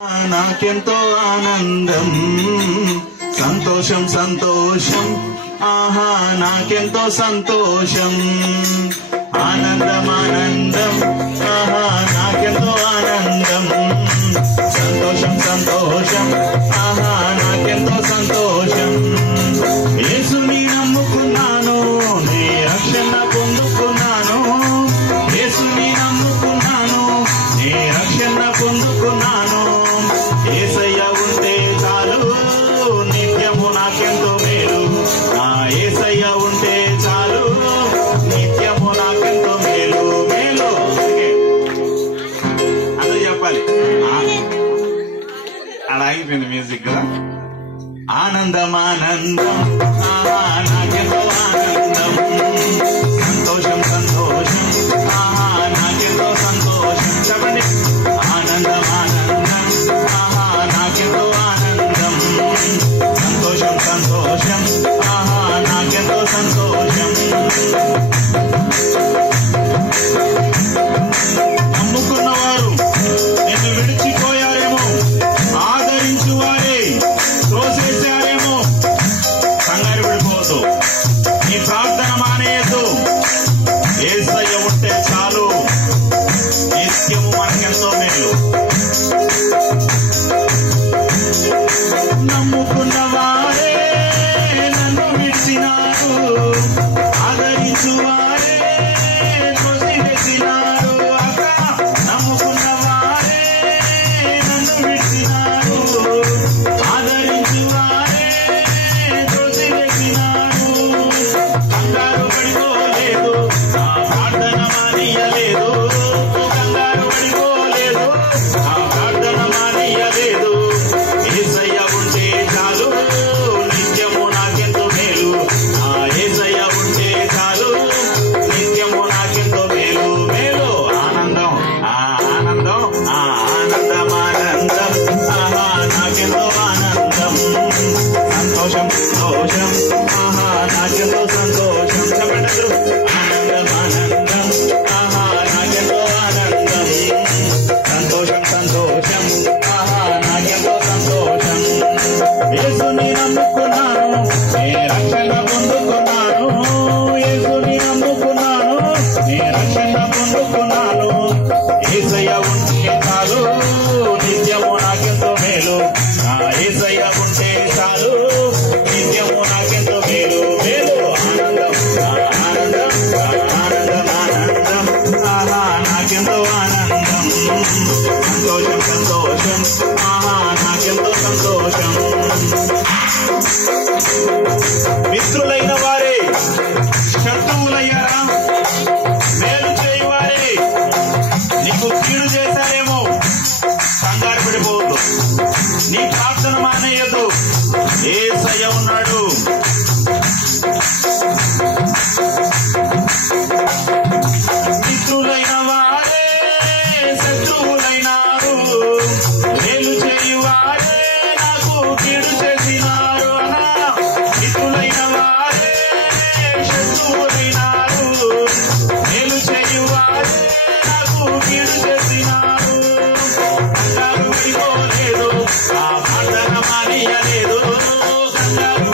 నాకెంతో ఆనందం, సంతోషం సంతోషం, ఆహా నాకెంతో సంతోషం, ఆనందం ఆనందం, ఆహా నాకెంతో ఆనందం, సంతోషం సంతోషం, ఆహా నాకెంతో సంతోషం. యేసుని నమ్ముకున్నాను, నీ రక్షణ పొందుకున్నాను, యేసుని నమ్ముకున్నాను, నీ రక్షణ పొందుకున్నాను. యేసయ్య ఉంటే చాలు నిత్యము నాకెంతో మేలు, ఆ యేసయ్య ఉంటే చాలు నిత్యము నాకెంతో మేలు మేలు. అదే చెప్పాలి. అలా ఆగిపోయింది మ్యూజిక్ కదా. ఆనందం ఆనందం, ఆహా నాకెంతో ఆనందం, సంతోషం సంతోషం, ఆహా నాకెంతో సంతోషం. చెప్పండి. ఆనందం ఆనందం, ఆహా నాకెంతో ఆనందం, సంతోషం సంతోషం, ఆహా నాకెంతో సంతోషం. నమ్ముకున్నవారు నిన్ను విడిచిపోయారేమో, ఆదరించువారే తోసేశారేమో, కంగారు పడిపోవద్దు, నీ ప్రార్థన మానేయద్దు. యేసయ్య ఉంటే చాలు నిత్యము మనకెంతో మేలు. నమ్ముకున్నవారే నన్ను విడిచినారు, ఆదరించువారే తోసివేసినారు. అక్క నమ్ముకున్నవారే నన్ను విడిచినారు, ఆదరించువారే తోసివేసినారు. కంగారు పడిపోలేదు, నా ప్రార్థన మానియలేదు, కంగారు పడిపోలేదు, నా ప్రార్థన మానియలేదు. యేసయ్య ఉంటే చాలు నిత్యము నాకెంతో మేలు, ఆ యేసయ్య ఉంటే చాలు నిత్యము నాకెంతో మేలు మేలు. ఆనందం ఆనందం, ఆనందం ఆనందం, ఆహా నాకెంతో ఆనందం, సంతోషం సంతోషం, ఆహా నాకెంతో సంతోషం. చెప్పండి అందరూ. ఆనందం ఆనందం, ఆహా నాకెంతో ఆనందం, సంతోషం సంతోషం, ఆహా నాకెంతో సంతోషం. యేసుని నమ్ముకున్నాను, నీ రక్షణ పొందుకున్నాను, యేసుని నమ్ముకున్నాను, నీ రక్షణ పొందుకున్నాను. యేసయ్య ఉంటే చాలు నిత్యము నాకెంతో మేలు, నా యేసయ్య ఉంటే చాలు నిత్యము నాకెంతో మేలు మేలు. ఆనందం ఆనందం, ఆనందం ఆనందం, ఆహా నాకెంతో ఆనందం, సంతోషం సంతోషం, ఆహా నాకెంతో సంతోషం. మిత్రులైన వారే శత్రువులయ్యారా? మేలు చేయువారే నీకు కీడు చేశారేమో, కంగారు పడిపోవద్దు, నీ ప్రార్థన మానేయద్దు. యేసయ్య ఉన్నాడు. మిత్రులైన వారే శత్రువులైనారు, మేలు చేయువారే నాకు కీడు చేసినారు. మిత్రులైన వారే శత్రువులైనారు, మేలు చేయువారే నాకు కీడు చేసినారు. కంగారు పడిపోలేదు, ఆ ప్రార్థన మానియలేదు, కంగారు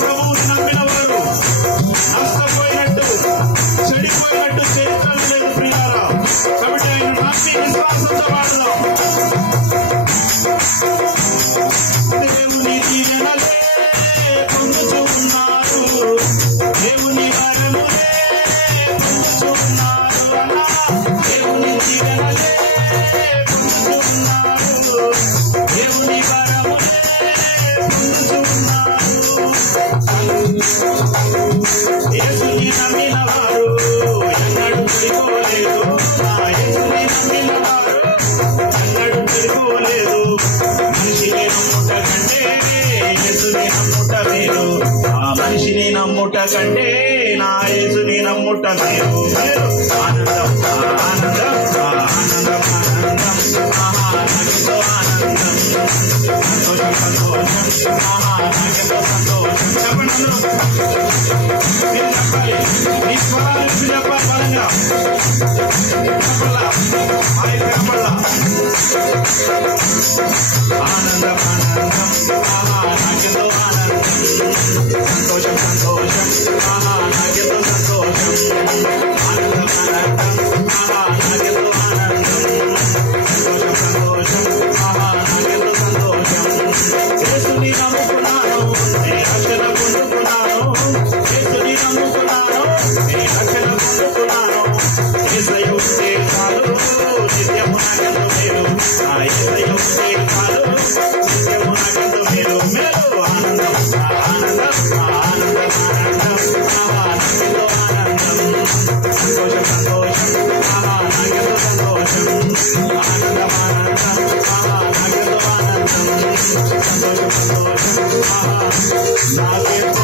ప్రభువుని నమ్మిన వారు నష్టపోయినట్టు చెడిపోయినట్టు చరిత్రలు లేదు ప్రియారా. కాబట్టి ఆయన నమ్మి విశ్వాసంతో వాడదాం. దేవుని దీవెనలే పొందుతూ ఉన్నారు, దేవుని వరములే పొందుతూ ఉన్నారు అన్నా. దేవుని దీవెనలే పొందుతూ ఉన్నారు, దేవుని వరములే పొందుతూ ఉన్నారు. యేసుని నమ్మిన వారు ఎన్నడూ చెడిపోలేదు. నా యేసుని నమ్మిన వారు ఎన్నడూ చెడిపోలేదు. మనిషిని నమ్ముట కంటే యేసుని నమ్ముట మేలు. ఆ మనిషిని నమ్ముట కంటే నా యేసుని నమ్ముట మేలు. ఆనందం ఆనందం ఆనందం ఆనందం నాకెంతో ఆనందం. సంతోషం సంతోషం నాకెంతో సంతోషం. చెప్పండి అందరూ, మీరు చెప్పాలి. మీ స్వరాలు చెప్పాలి బలంగా చెప్పల్లా ఆయనపల్లా. ఆనందం ఆనందం నాకెంతో ఆనందం. సంతోషం సంతోషం నాకెంతో సంతోషం. ఆనందం ఆనందం నాకెంతో ఆనందం. సంతోషం సంతోషం నాకెంతో సంతోషం. యేసుని నమ్ముకున్నాను, నేను రక్షణ పొందుకున్నాను. యేసుని నమ్ముకున్నాను, నేను రక్షణ పొందుకున్నాను. యేసయ్య ఉంటే చాలు నిత్యము నాకెంతో మేలు. ఆ యేసయ్య ఉంటే చాలు నిత్యము నాకెంతో మేలు. మేలు ఆనందం ఆనందం ఆనందం ఆనందం నాకెంతో ఆనందం. సంతోషం సంతోషం నాకెంతో సంతోషం. ఆనందం ఆనందం నాకెంతో ఆనందం. సంతోషం సంతోషం నాకెంతో